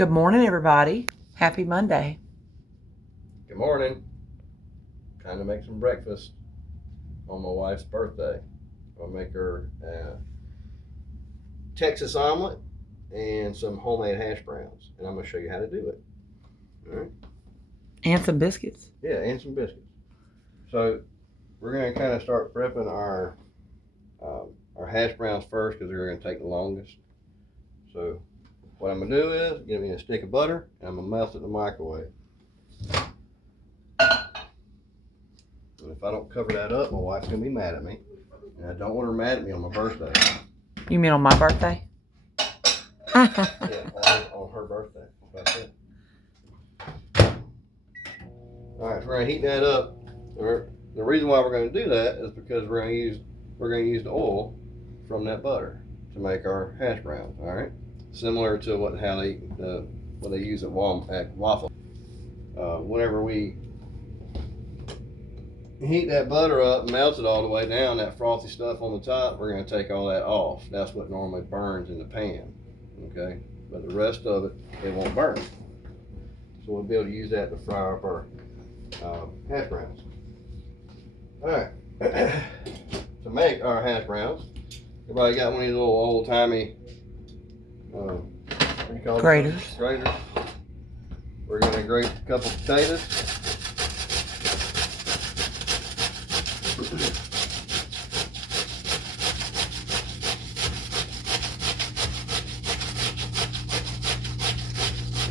Good morning, everybody. Happy Monday. Good morning. Time to make some breakfast on my wife's birthday. I'll make her a Texas omelet and some homemade hash browns, and I'm going to show you how to do it. All right? And some biscuits. Yeah, and some biscuits. So we're going to kind of start prepping our hash browns first because they're going to take the longest. So what I'm going to do is give me a stick of butter, and I'm going to melt it in the microwave. And if I don't cover that up, my wife's going to be mad at me. And I don't want her mad at me on my birthday. You mean on my birthday? Yeah, on her birthday. That's it. All right, so we're going to heat that up. The reason why we're going to do that is because we're going to use the oil from that butter to make our hash browns. All right, similar to what they use at waffle. Whenever we heat that butter up and melt it all the way down, that frothy stuff on the top, we're going to take all that off. That's what normally burns in the pan, okay? But the rest of it won't burn. So we'll be able to use that to fry up our hash browns. All right, to make our hash browns, everybody got one of these little old-timey, what do you call it? Graters. Graters. We're going to grate a couple potatoes.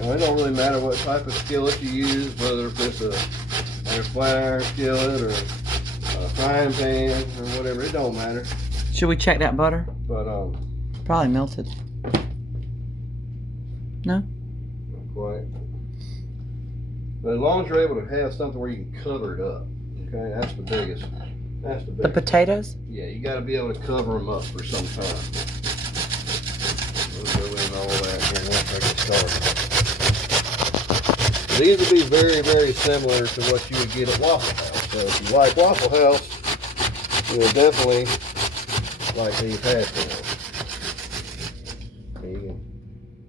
Now, it don't really matter what type of skillet you use, whether if it's a flat iron skillet or a frying pan or whatever, it don't matter. Should we check that butter? But Probably melted. No? not quite. But as long as you're able to have something where you can cover it up, okay, that's the biggest. That's the biggest. The potatoes? Yeah, you got to be able to cover them up for some time. We'll go in all that here once I get started. These would be very, very similar to what you would get at Waffle House. So if you like Waffle House, you'll definitely like these hash browns. You can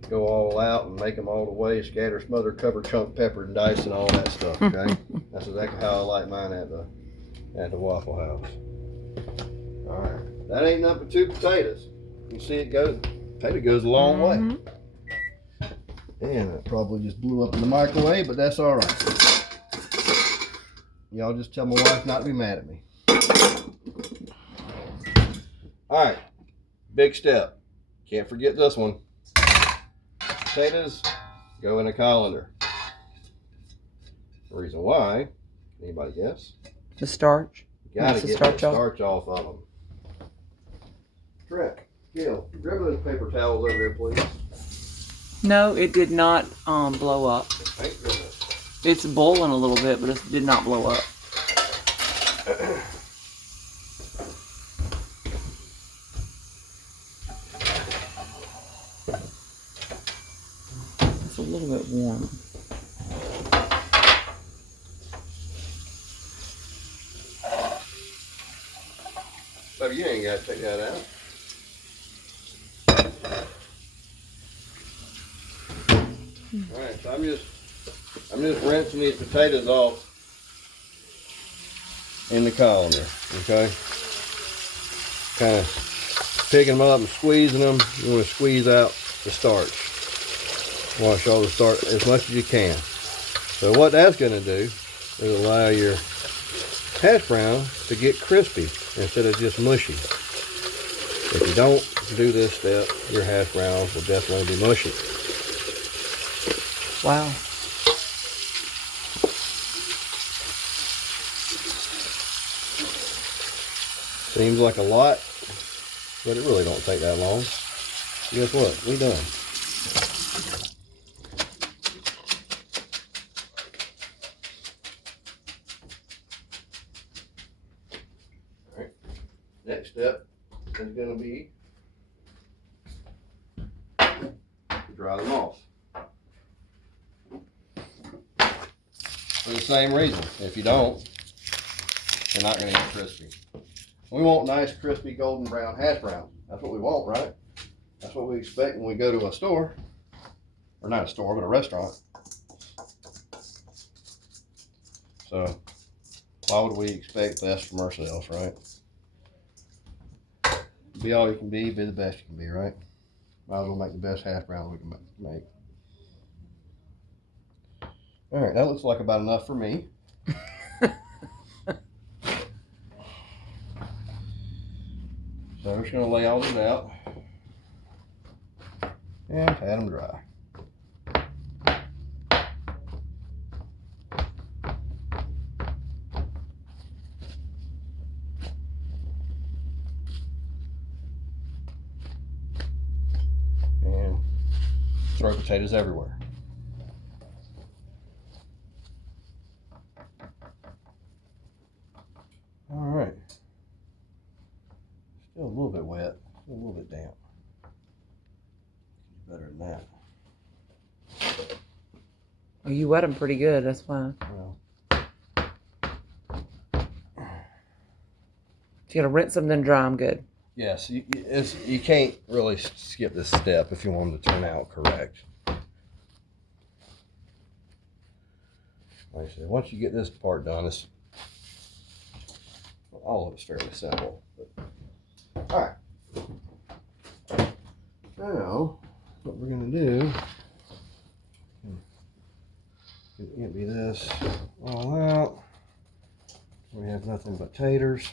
go all out and make them all the way, scatter, smother, cover, chunk, pepper, and dice, and all that stuff. Okay, that's exactly how I like mine at the Waffle House. All right, that ain't nothing but 2 potatoes. You see it goes. Potato goes a long way. And it probably just blew up in the microwave, but that's all right. Y'all just tell my wife not to be mad at me. All right, big step. Can't forget this one. Potatoes go in a colander. The reason why, anybody guess? The starch. You gotta Makes the get starch the off. starch off of them. Trent, Gil, grab those paper towels over there, please. No, it did not blow up. Thank goodness. It's boiling a little bit, but it did not blow up. It's a little bit warm. So you ain't got to take that out. All right, so I'm just rinsing these potatoes off in the colander, okay? Kind of picking them up and squeezing them. You want to squeeze out the starch. Wash all the starch as much as you can. So what that's going to do is allow your hash browns to get crispy instead of just mushy. If you don't do this step, your hash browns will definitely be mushy. Wow. Seems like a lot, but it really don't take that long. Guess what? We done. All right. Next step is going to be to dry them off. For the same reason. If you don't, they're not going to get crispy. We want nice, crispy, golden brown hash browns. That's what we want, right? That's what we expect when we go to a store. or not a store, but a restaurant. So why would we expect best from ourselves, right? Be all you can be the best you can be, right? Might as well make the best hash brown we can make. All right, that looks like about enough for me. So I'm just gonna lay all these out and pat them dry. And throw potatoes everywhere. All right. Still a little bit wet, still a little bit damp. Better than that. Oh, you wet them pretty good, that's why. Well, You gotta rinse them, then dry them good. yes, you can't really skip this step if you want them to turn out correct. Like I said, once you get this part done, all of it's fairly simple. But, all right. Now, what we're gonna do, empty this all out. We have nothing but taters.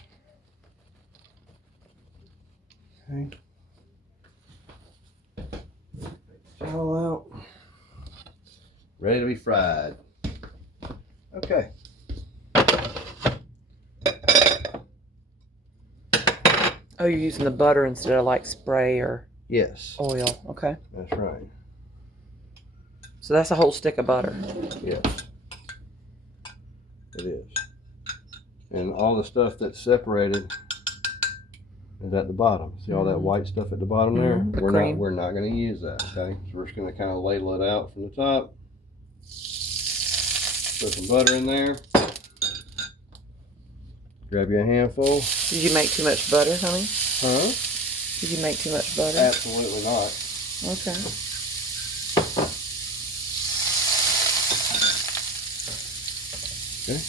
Okay. All out. Ready to be fried. Okay. Oh, you're using the butter instead of like spray or Yes. oil. Okay. That's right. So that's a whole stick of butter. Yes. It is. And all the stuff that's separated is at the bottom. See all that white stuff at the bottom there? The We're cream. not going to use that, okay? So we're just going to kind of ladle it out from the top. Put some butter in there. Grab you a handful. Did you make too much butter, honey? Huh? Did you make too much butter? Absolutely not. Okay. Okay.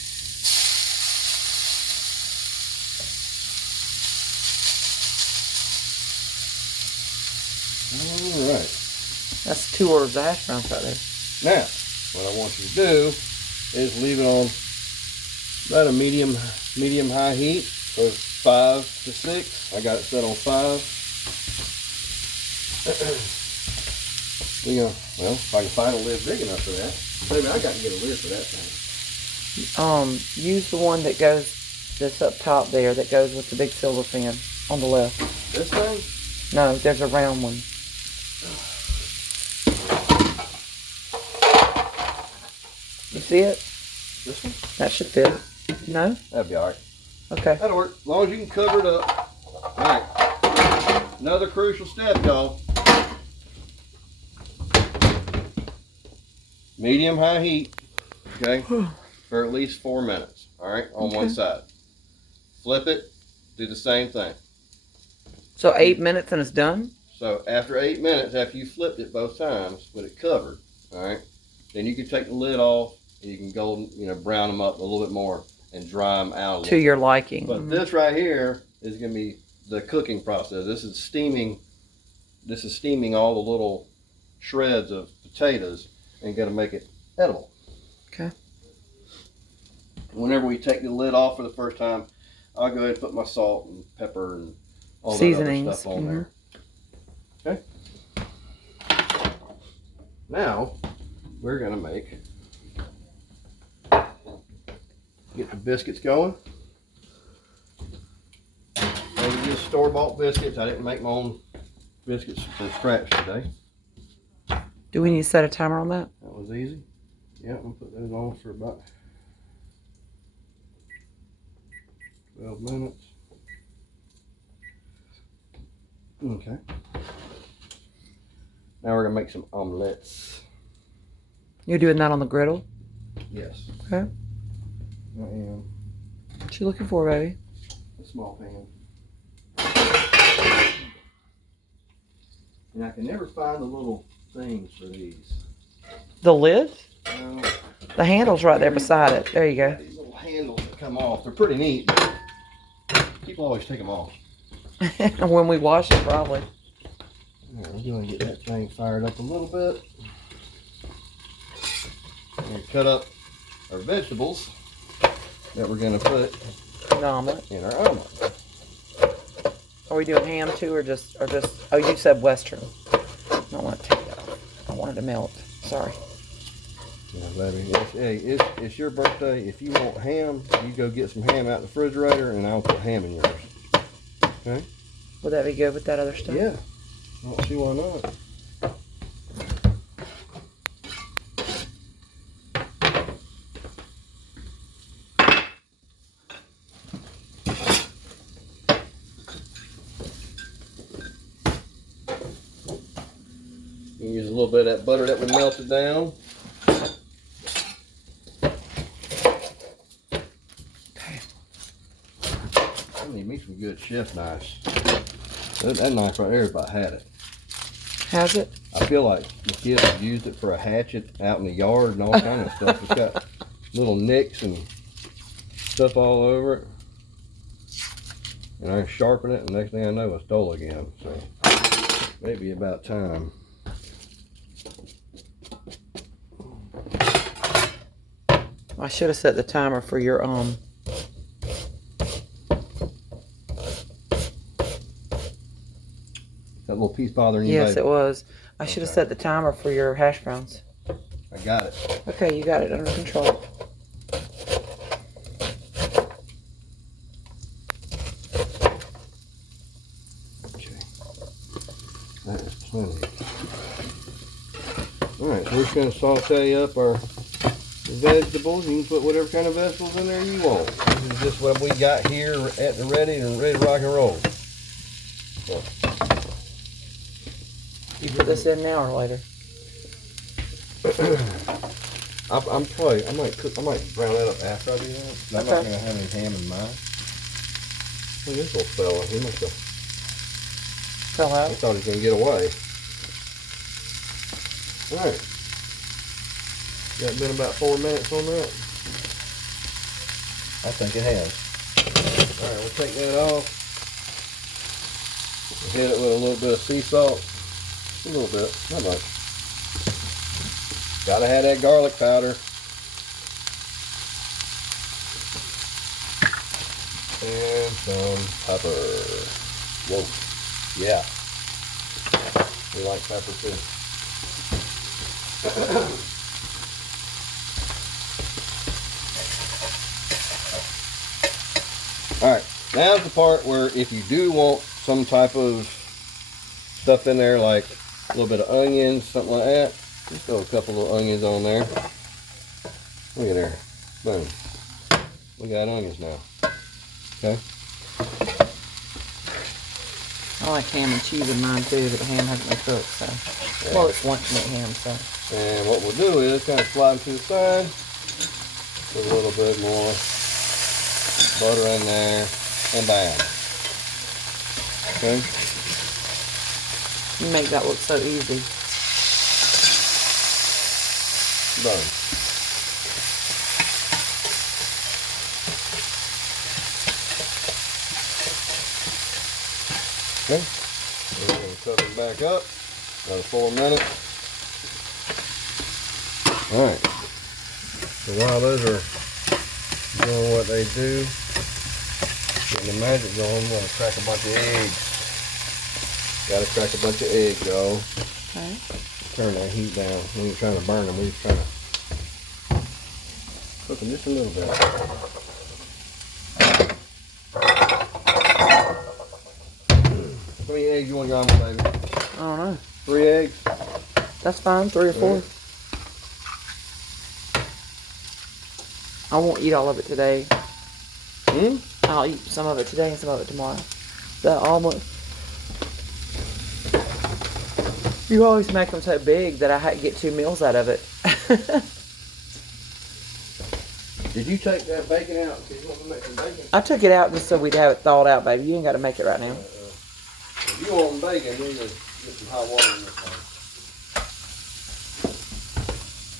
All right. That's 2 orders of hash browns right there. Now, what I want you to do is leave it on about a medium high heat for 5 to 6. I got it set on 5. Well, if I can find a lid big enough for that. Maybe I got to get a lid for that thing. Use the one that's up top there that goes with the big silver fin on the left. This thing? No, there's a round one. You see it? This one? That should fit. No? That'd be alright. Okay. That'll work. As long as you can cover it up. Alright. Another crucial step, y'all. Medium high heat. Okay? For at least 4 minutes. Alright? On one side. Flip it. Do the same thing. So 8 minutes and it's done? So after 8 minutes, after you flipped it both times with it covered, alright, then you can take the lid off and you can go, brown them up a little bit more and dry them out a little. To your liking. But this right here is going to be the cooking process. This is steaming all the little shreds of potatoes and going to make it edible. Okay. Whenever we take the lid off for the first time, I'll go ahead and put my salt and pepper and all that Seasonings. other stuff on there. Okay. Now we're gonna get the biscuits going. These are just store-bought biscuits. I didn't make my own biscuits from scratch today. Do we need to set a timer on that? That was easy. Yeah, I'm gonna put those on for about 12 minutes. Okay. Now we're gonna make some omelets. You're doing that on the griddle? Yes. Okay. I am. What you looking for, baby? A small pan. And I can never find the little things for these. The lid? No. The handle's right there beside it. There you go. These little handles that come off. They're pretty neat. People always take them off. When we wash it, probably. Right, we're going to get that thing fired up a little bit. And cut up our vegetables that we're going to put An omelet. in our omelet. Are we doing ham too, or just? Oh, you said Western. I don't want to take that off. I wanted to melt. Sorry. Yeah, baby. It's your birthday. If you want ham, you go get some ham out the refrigerator, and I'll put ham in yours. Okay? Would that be good with that other stuff? Yeah. I don't see why not. You use a little bit of that butter that we melted down. Okay. I need me some good chef knives. That knife right there is about had it. Has it? I feel like the kids have used it for a hatchet out in the yard and all kind of stuff. It's got little nicks and stuff all over it. And I sharpen it, and the next thing I know, it's dull again. So maybe about time. I should have set the timer for your That little piece bothering you? Yes, baby? it was. I should have set the timer for your hash browns. I got it. Okay, you got it under control. Okay. That is plenty. Alright, so we're just going to saute up our vegetables. You can put whatever kind of vegetables in there you want. This is just what we got here at the ready and ready to rock and roll. So, You put this in now or later? I might brown that up after I do that. I'm not going to have any ham in mine. Look at this little fella. He must have Fell out? I thought he was going to get away. Alright. Got been about 4 minutes on that. I think it has. Alright, we'll take that off. We'll hit it with a little bit of sea salt. A little bit, not much. Gotta have that garlic powder. And some pepper. Whoa. Yeah. We like pepper too. Alright, now's the part where if you do want some type of stuff in there, like a little bit of onions, something like that, just throw a couple little onions on there. Look at there. Boom. We got onions now. Okay? I like ham and cheese in mine too, but the ham hasn't been cooked, so. Yeah. Well, it's lunch meat ham, so. And what we'll do is kind of slide them to the side. Put a little bit more butter in there, and bam. Okay? You make that look so easy. Done. Okay. We're going to cover it back up. Another 4 minutes. Alright. So while those are doing what they do, getting the magic going, I'm going to crack a bunch of eggs. Got to crack a bunch of eggs, y'all. Okay. Turn that heat down. We ain't trying to burn them. We're just trying to cook them just a little bit. How many eggs you want your omelet, baby? I don't know. 3 eggs? That's fine, 3 or 4. I won't eat all of it today. I'll eat some of it today and some of it tomorrow. The omelet. You always make them so big that I get 2 meals out of it. Did you take that bacon out? Did you want to make some bacon? I took it out just so we'd have it thawed out, baby. You ain't got to make it right now. If you want bacon, we need to get some hot water in this thing.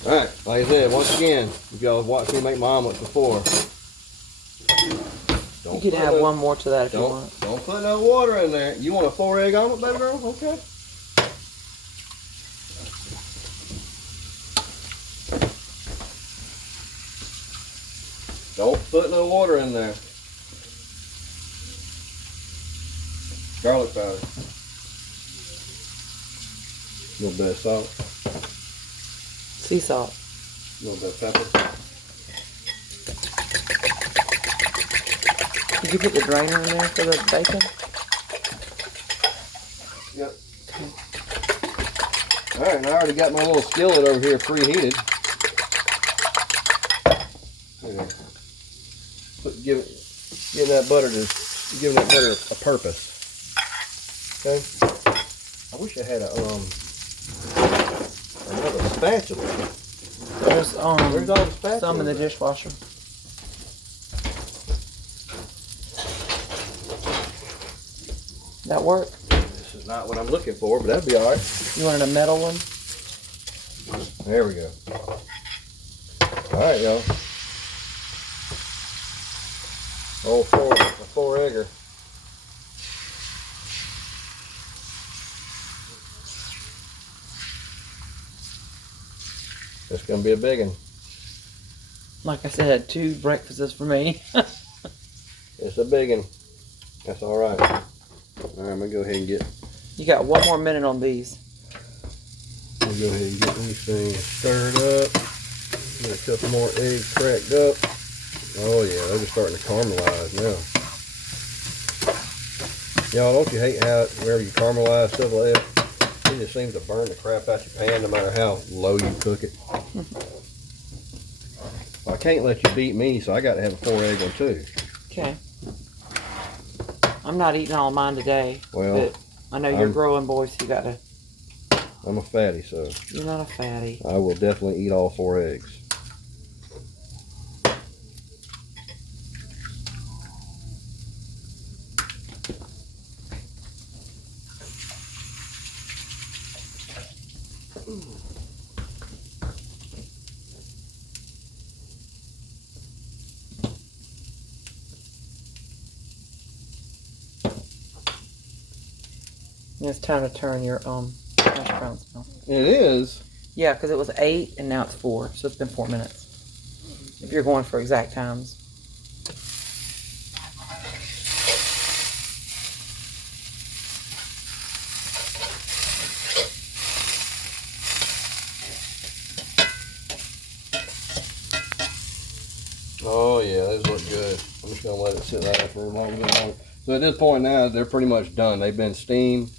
Alright, like I said, once again, if y'all watched me make my omelets before, You can add one more to that if you want. Don't put no water in there. You want a 4-egg omelet, baby girl? Okay. Don't put no water in there. Garlic powder. A little bit of salt. Sea salt. A little bit of pepper. Did you put the drainer in there for the bacon? Yep. Alright, and I already got my little skillet over here preheated. Give that butter a purpose. Okay. I wish I had another spatula. There's Where's all the spatulas? some in the dishwasher. That work? This is not what I'm looking for, but that'd be all right. You wanted a metal one? There we go. All right, y'all. Oh, a 4-egger. It's gonna be a big one. Like I said, 2 breakfasts for me. It's a big one. That's all right. All right, I'm gonna go ahead and get. You got 1 more minute on these. I'm gonna go ahead and get these things stirred up. Get a couple more eggs cracked up. Oh yeah, they're just starting to caramelize now. Y'all, don't you hate how wherever you caramelize stuff like that, it just seems to burn the crap out your pan no matter how low you cook it. Well, I can't let you beat me, so I got to have a 4-egg one too. Okay. I'm not eating all of mine today. Well, but I know you're growing, boys. So you got to. I'm a fatty, so You're not a fatty. I will definitely eat all 4 eggs. And it's time to turn your hash browns now. It is. Yeah, because it was 8 and now it's 4, so it's been 4 minutes. If you're going for exact times. Oh yeah, those look good. I'm just gonna let it sit there for a little bit longer. So at this point now, they're pretty much done. They've been steamed,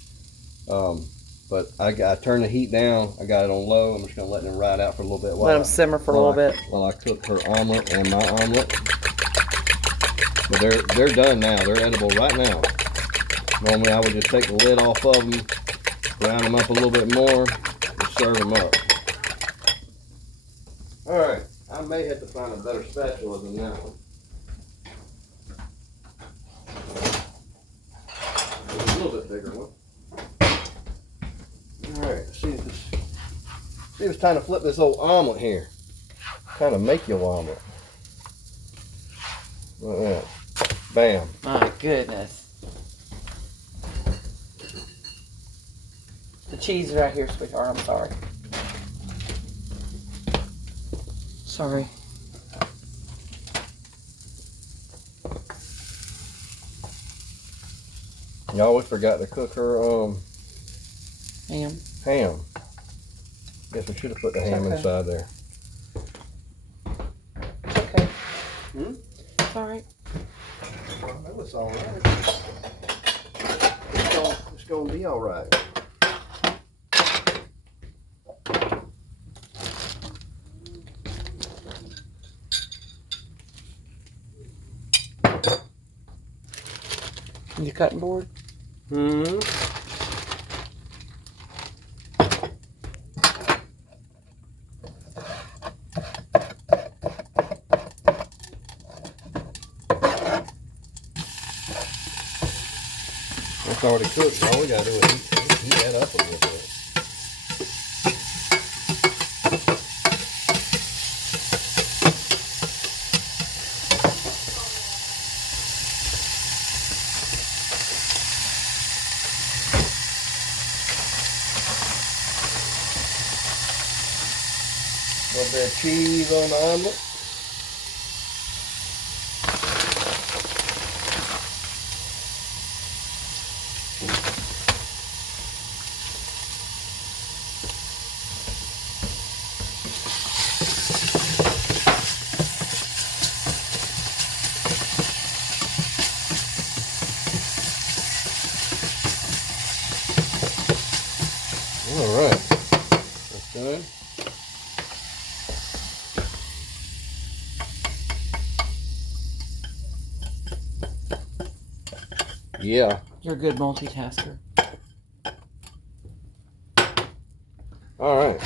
but I turned the heat down. I got it on low. I'm just gonna let them ride out for a little bit. Let them simmer for a little bit while I cook her omelet and my omelet. But they're done now. They're edible right now. Normally I would just take the lid off of them, brown them up a little bit more, and serve them up. All right. I may have to find a better spatula than that one. There's a little bit bigger one. Alright, see if it's time to flip this old omelet here. Kind of make your omelet. Like that. Bam. My goodness. The cheese is right here, sweetheart. I'm sorry. Sorry. Y'all, we forgot to cook her Ham. ham. Guess we should have put the ham Okay. inside there. It's okay. Hmm? It's alright. Well, that was all right. It's gonna be all right. Your cutting board? Hmm. It's already cooked. All we gotta do is heat that up a little bit. A little bit of cheese on the omelet. All right, that's done. Yeah. You're a good multitasker. All right.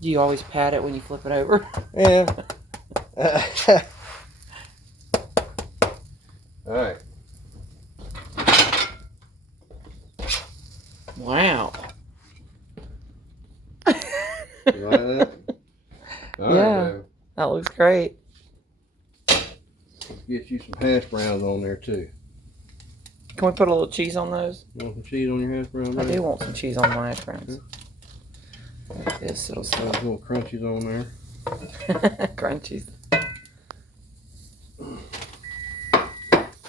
Do you always pat it when you flip it over? Yeah. All right. Wow. You like that? All Yeah. right, baby. That looks great. Get you some hash browns on there too. Can we put a little cheese on those? You want some cheese on your hash browns? I do want some cheese on my hash browns. Like this, it'll Those little crunchies on there. crunchies.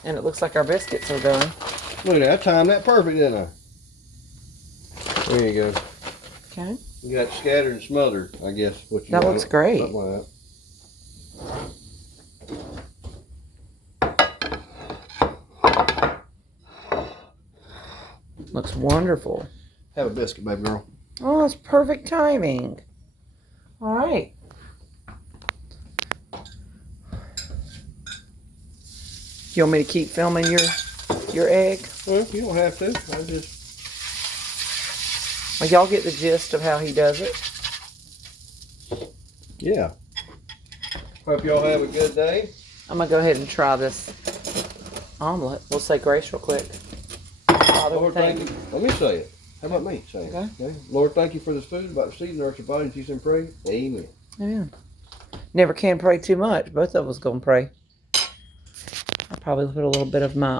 And it looks like our biscuits are done. Look at that. I timed that perfect, didn't I? There you go. Okay. You got scattered and smothered, I guess. What you That want. looks great. Something like that. Looks wonderful. Have a biscuit, baby girl. Oh, that's perfect timing. All right. You want me to keep filming your egg? Well, you don't have to. I just. Well, y'all get the gist of how he does it. Yeah. Hope y'all have a good day. I'm gonna go ahead and try this omelet. We'll say grace real quick. Father, Lord, thank you. Let me say it. How about me? Say it. Okay. Lord, thank you for this food, about the seed, nourish your body, and teach and pray. Amen. Amen. Never can pray too much. Both of us gonna pray. I'll probably put a little bit of my